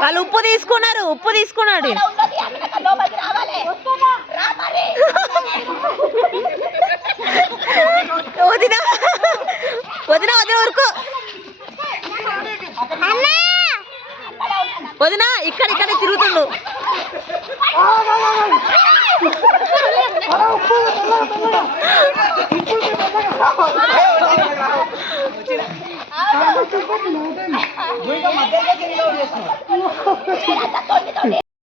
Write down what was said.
వాళ్ళు ఉప్పు తీసుకున్నారు, ఉప్పు తీసుకున్నాడు. వదినా వదినా వదిన వరకు వదినా ఇక్కడ ఇక్కడ తిరుగుతుండు.